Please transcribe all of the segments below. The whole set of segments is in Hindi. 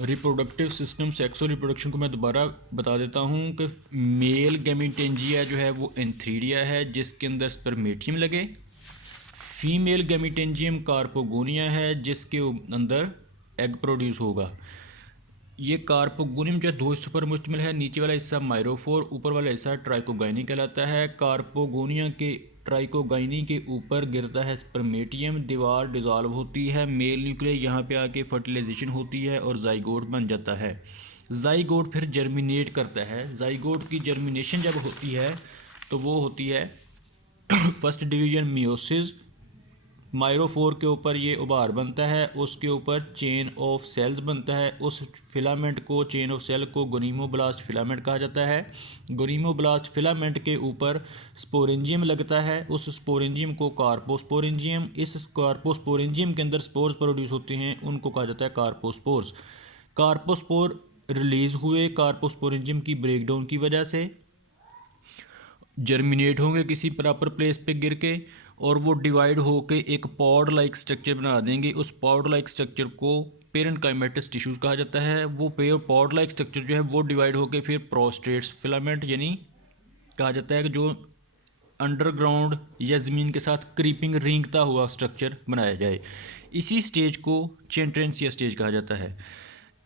रिप्रोडक्टिव सिस्टम सेक्स और रिप्रोडक्शन को मैं दोबारा बता देता हूँ कि मेल गैमीटेंजिया जो है वो एंथ्रीडिया है जिसके अंदर स्पर्मेटियम लगे। फीमेल गैमीटेंजियम कार्पोगोनिया है जिसके अंदर एग प्रोड्यूस होगा। ये कार्पोगोनियम जो है दो हिस्सों पर मुश्तमिल है। नीचे वाला हिस्सा माइरोफोर, ऊपर वाला हिस्सा ट्राइकोगाइनी कहलाता है। कार्पोगोनिया के ट्राइकोगाइनी के ऊपर गिरता है स्पर्मेटियम, दीवार डिज़ोल्व होती है, मेल न्यूक्लियस यहाँ पे आके फर्टिलाइजेशन होती है और जाइगोट बन जाता है। जाइगोट फिर जर्मिनेट करता है। जाइगोट की जर्मिनेशन जब होती है तो वो होती है फर्स्ट डिवीजन मियोसिस। माइरोफोर के ऊपर ये उभार बनता है, उसके ऊपर चेन ऑफ सेल्स बनता है। उस फिलामेंट को, चेन ऑफ सेल को गोनीमोब्लास्ट फिलामेंट कहा जाता है। गोनीमोब्लास्ट फिलामेंट के ऊपर स्पोरेंजियम लगता है, उस स्पोरेंजियम को कार्पोस्पोरेंजियम, इस कार्पोस्पोरेंजियम के अंदर स्पोर्स प्रोड्यूस होते हैं, उनको कहा जाता है कार्पोस्पोर्स। कार्पोस्पोर रिलीज़ हुए कार्पोस्पोरेंजियम की ब्रेकडाउन की वजह से जर्मिनेट होंगे किसी प्रॉपर प्लेस पे गिर के, और वो डिवाइड होके एक पॉड लाइक स्ट्रक्चर बना देंगे। उस पॉड लाइक स्ट्रक्चर को पेरेन्काइमेटस टिश्यूज़ कहा जाता है। वो पॉड लाइक स्ट्रक्चर जो है वो डिवाइड होके फिर प्रोस्टेट्स फिलामेंट यानी कहा जाता है कि जो अंडरग्राउंड या ज़मीन के साथ क्रीपिंग रेंगता हुआ स्ट्रक्चर बनाया जाए। इसी स्टेज को चेंट्रेंसिया स्टेज कहा जाता है।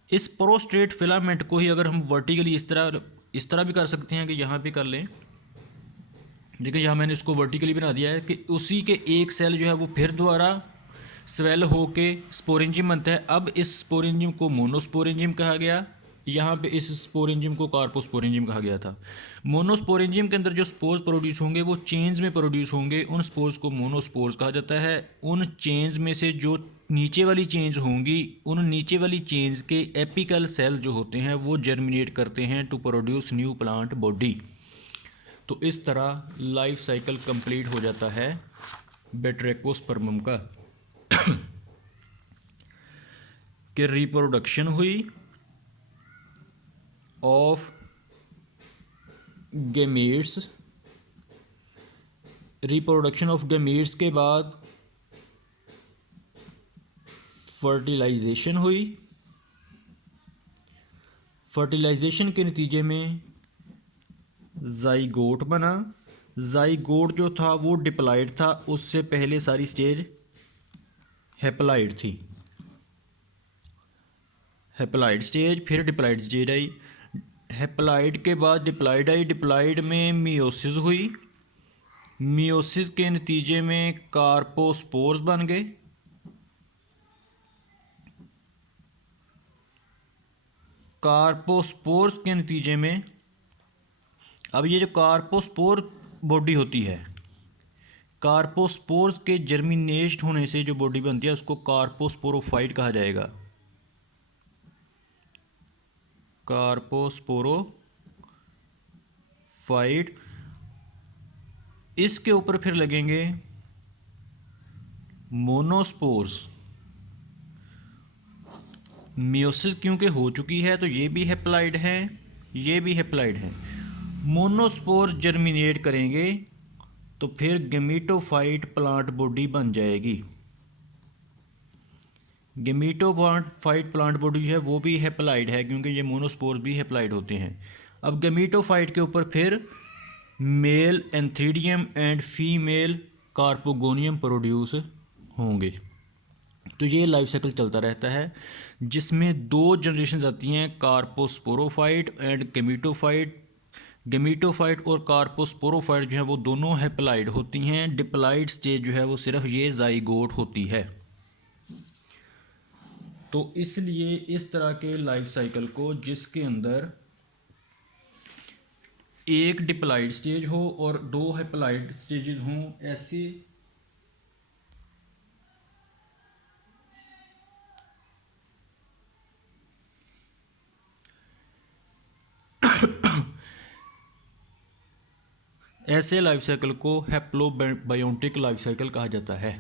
इस प्रोस्टेट फिलामेंट को ही अगर हम वर्टिकली इस तरह भी कर सकते हैं कि यहाँ पे कर लें। देखिए यहाँ मैंने इसको वर्टिकली बना दिया है कि उसी के एक सेल जो है वो फिर दोबारा स्वेल होके स्पोरेंजियम बनता है। अब इस स्पोरेंजियम को मोनोस्पोरेंजियम कहा गया, यहाँ पे इस स्पोरेंजियम को कार्पोस्पोरेंजियम कहा गया था। मोनोस्पोरेंजियम के अंदर जो स्पोर्स प्रोड्यूस होंगे वो चेन्स में प्रोड्यूस होंगे, उन स्पोर्स को मोनोस्पोर्स कहा जाता है। उन चेन्स में से जो नीचे वाली चेन्स होंगी, उन नीचे वाली चेन्स के एपिकल सेल जो होते हैं वो जर्मिनेट करते हैं to produce new plant body. तो इस तरह लाइफ साइकिल कंप्लीट हो जाता है बैट्रेकोस्पर्मम का कि रिप्रोडक्शन हुई of gametes. Reproduction of gametes के बाद फर्टिलाइजेशन हुई। फर्टिलाइजेशन के नतीजे में जाइगोट बना। जाइगोट जो था वो डिप्लॉइड था, उससे पहले सारी स्टेज हैप्लॉइड थी। हैप्लॉइड स्टेज, फिर डिप्लॉइड स्टेज आई। हैप्लॉइड के बाद डिप्लॉइड आई। डिप्लॉइड में मियोसिस हुई। मियोसिस के नतीजे में कार्पोस्पोर्स बन गए। कार्पोस्पोर्स के नतीजे में अब ये जो कार्पोस्पोर बॉडी होती है, कार्पोस्पोर्स के जर्मिनेट होने से जो बॉडी बनती है उसको कार्पोस्पोरोफाइट कहा जाएगा। कार्पोस्पोरोफाइट। इसके ऊपर फिर लगेंगे मोनोस्पोर्स। मियोसिस क्योंकि हो चुकी है तो ये भी हैप्लॉइड है, ये भी हैप्लॉइड है। मोनोस्पोर जर्मिनेट करेंगे तो फिर गेमीटोफाइट प्लांट बॉडी बन जाएगी। गेमीटोफाइट प्लांट बॉडी है वो भी हैप्लॉइड है क्योंकि ये मोनोस्पोर भी हैप्लॉइड होते हैं। अब गेमीटोफाइट के ऊपर फिर male antheridium and female carpogonium produce होंगे। तो ये लाइफ साइकिल चलता रहता है जिसमें दो जनरेशन आती हैं, कार्पोस्पोरोफाइट एंड गेमीटोफाइट। गेमीटोफाइट और कार्पोस्पोरोफाइट जो है वो दोनों हैप्लॉइड होती हैं। डिप्लॉइड स्टेज जो है वो सिर्फ ये जाइगोट होती है। तो इसलिए इस तरह के लाइफ साइकिल को जिसके अंदर एक डिप्लॉइड स्टेज हो और दो हैप्लॉइड स्टेजेस हों, ऐसे ऐसे लाइफ साइकिल को हैप्लोबायोटिक लाइफ साइकिल कहा जाता है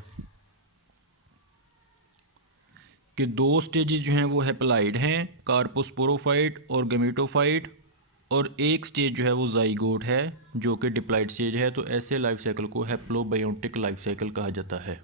कि दो स्टेजेस जो हैं वो हैप्लॉइड हैं, कार्पोस्पोरोफाइट और गेमीटोफाइट, और एक स्टेज जो है वो जाइगोट है जो कि डिप्लॉइड स्टेज है। तो ऐसे लाइफ साइकिल को हैप्लोबायोटिक लाइफ साइकिल कहा जाता है।